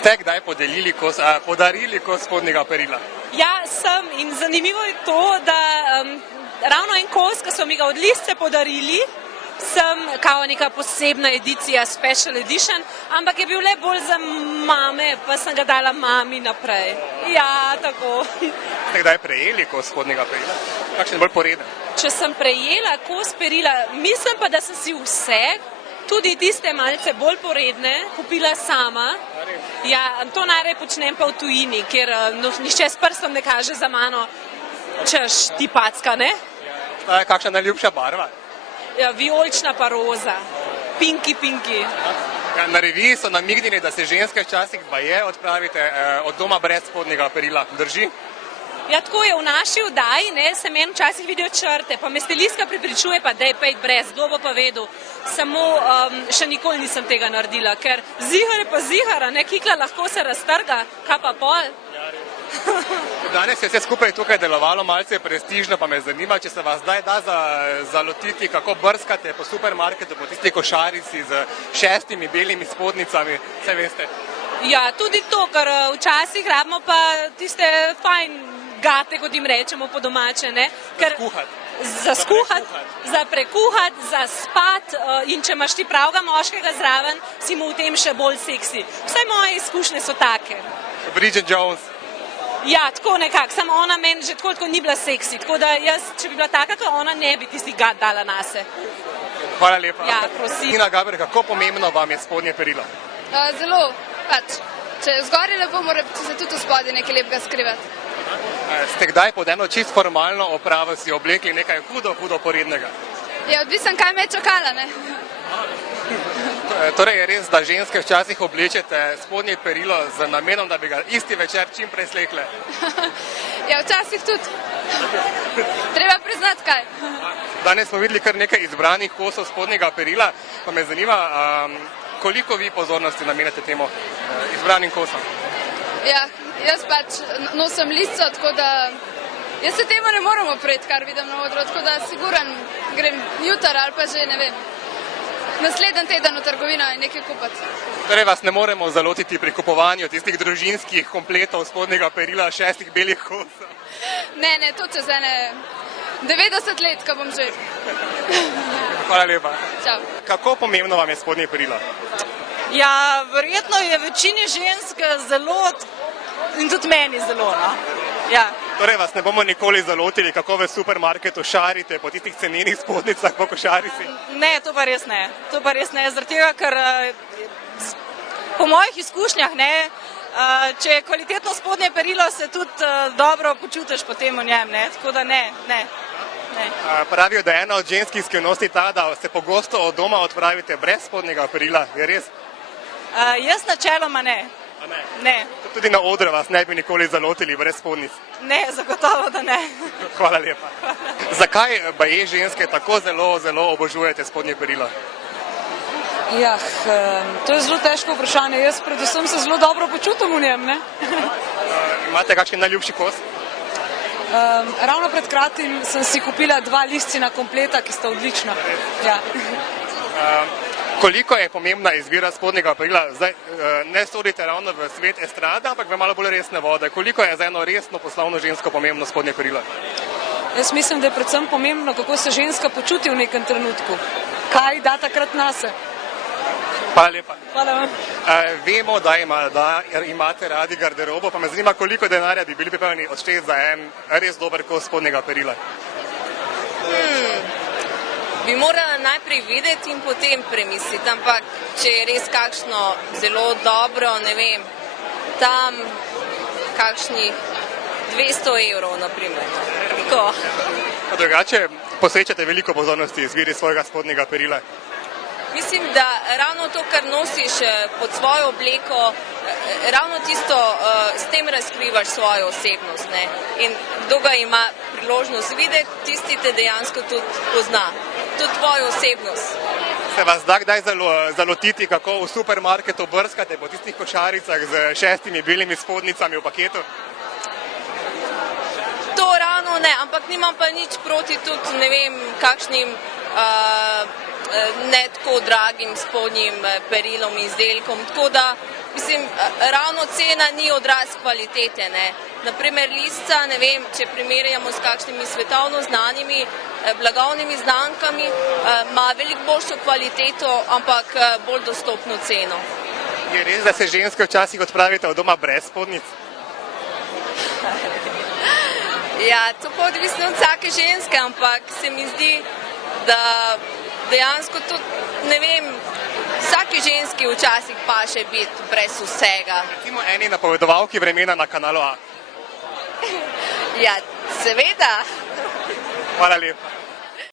Ste kdaj podarili kos spodnjega perila? Ja, sem in zanimivo je to, da ravno en kos, ki so mi ga od Lisce podarili, sem kao neka posebna edicija, special edition, ampak je bil le bolj za mame, pa sem ga dala mami naprej. Ja, tako. Ste kdaj prejeli kos spodnjega perila? Kakšen je bolj poreden? Če sem prejela kos perila, mislim pa, da sem si vse, tudi tiste malce bolj poredne, kupila sama. Ja, to najraje počnem pa v tujini, ker nihče s prstom ne kaže za mano, češ ti packa, ne? Ta je kakšna najljubša barva? Ja, vijolična pa roza. Pinki. Ja, na reviji so namignili, da se ženske včasih baje odpravite od doma brez spodnjega perila. Drži? Ja, tako je v naši vdaji, ne, se meni včasih vidijo črte, pa me stilistka prepričuje, pa daj pejt brez, kdo bo pa vedel. Samo še nikoli nisem tega naredila, ker zihar je pa zihar, ne, kikla lahko se raztrga, kaj pa pol. Danes je vse skupaj tukaj delovalo malce prestižno, pa me zanima, če se vas zdaj da zalotiti, kako brskate po supermarketu, po tisti košarici z 6 belimi spodnicami, vse veste. Ja, tudi to, ker včasih rabimo pa tiste fajn gate, kot jim rečemo po domače, ne? Za skuhati, za prekuhati, za spat in če imaš ti pravega moškega zraven, si mu v tem še bolj seksi. Vsaj moje izkušnje so take. Bridget Jones. Ja, tako nekako, samo ona meni že tako ni bila seksi, tako da jaz, če bi bila taka, kot ona, ne bi tisti gat dala nase. Hvala lepa. Ja, prosim. Nina Gaber, kako pomembno vam je spodnje perilo? Zelo, pač. Če je zgoraj lepo, mora se tudi v spodnje nekaj lepega skrivati. Ste kdaj pod eno čist formalno opravo si oblekli nekaj hudo porednega? Ja, odvisen, kaj me je čakala, ne? Torej je res, da ženske včasih oblečete spodnje perilo z namenom, da bi ga isti večer čim prej slekle? Ja, včasih tudi. Treba priznati kaj. Danes smo videli kar nekaj izbranih kosov spodnjega perila, pa me zanima, koliko vi pozornosti namenjate temu izbranim kosom? Ja, jaz pač nosim Lisco, tako da jaz se temu ne moram opreti, kar vidim na odru, tako da siguran grem jutar ali pa že, ne vem, naslednji teden v trgovino in nekaj kupati. Torej vas ne moremo zalotiti pri kupovanju tistih družinskih kompletov spodnjega perila 6 belih kosov? Ne, to čez 90 let, ko bom že. Hvala lepa. Čau. Kako pomembno vam je spodnje perilo? Ja, verjetno je večini žensk zelo in tudi meni zelo, no. Ja. Torej vas ne bomo nikoli zalotili, kako v supermarketu šarite po tistih cenenih spodnicah po košarici? Ne, to pa res ne. Zaradi tega, ker po mojih izkušnjah, ne, če je kvalitetno spodnje perilo, se tudi dobro počutiš potem v njem, ne, tako da ne. Pravijo, da je ena od ženskih skrivnosti ta, da se pogosto od doma odpravite brez spodnjega perila, je res? Jaz načeloma ne. Ne. Tudi na odru vas ne bi nikoli zalotili brez spodnic? Ne, zagotovo, da ne. Hvala lepa. Zakaj baje ženske tako zelo obožujete spodnje perilo? Ja, to je zelo težko vprašanje. Jaz predvsem se zelo dobro počutim v njem, ne? Imate kakšen najljubši kos? Ravno pred kratkim sem si kupila 2 Liscina kompleta, ki sta odlična. Ja. Koliko je pomembna izbira spodnjega perila? Zdaj ne sodite ravno v svet estrade, ampak v malo bolj resne vode. Koliko je za eno resno poslovno žensko pomembno spodnje perilo? Jaz mislim, da je predvsem pomembno, kako se ženska počuti v nekem trenutku. Kaj da takrat nase. Hvala lepa. Hvala vam. Vemo, da imate radi garderobo, pa me zanima, koliko denarja bi bili pripravljeni odšteti za en res dober kos spodnjega perila? Bi morala najprej videti in potem premisliti, ampak če je res kakšno zelo dobro, ne vem, tam kakšnih 200 evrov, naprimer. Tako. A drugače posvečate veliko pozornosti izbiri svojega spodnjega perila? Mislim, da ravno to, kar nosiš pod svojo obleko, ravno tisto, s tem razkrivaš svojo osebnost, ne? In kdo ga ima priložnost videti, tisti te dejansko tudi pozna. Tudi tvojo osebnost. Se vas da kdaj zalotiti, kako v supermarketu brskate po tistih košaricah z 6 belimi spodnicami v paketu? To ravno ne, ampak nimam pa nič proti tudi, ne vem, kakšnim ne tako dragim spodnjim perilom, izdelkom, tako da mislim, ravno cena ni odraz kvalitete, ne. Naprimer lisca, ne vem, če primerjamo s kakšnimi svetovno znanimi blagovnimi znamkami, ima veliko boljšo kvaliteto, ampak bolj dostopno ceno. Je res, da se ženske včasih odpravite od doma brez spodnic? Ja, to pa odvisno od vsake ženske, ampak se mi zdi, da dejansko tudi, ne vem, vsaki ženski včasih paše biti brez vsega. Recimo eni napovedovalki vremena na kanalu A. Ja, seveda. Hvala lepa.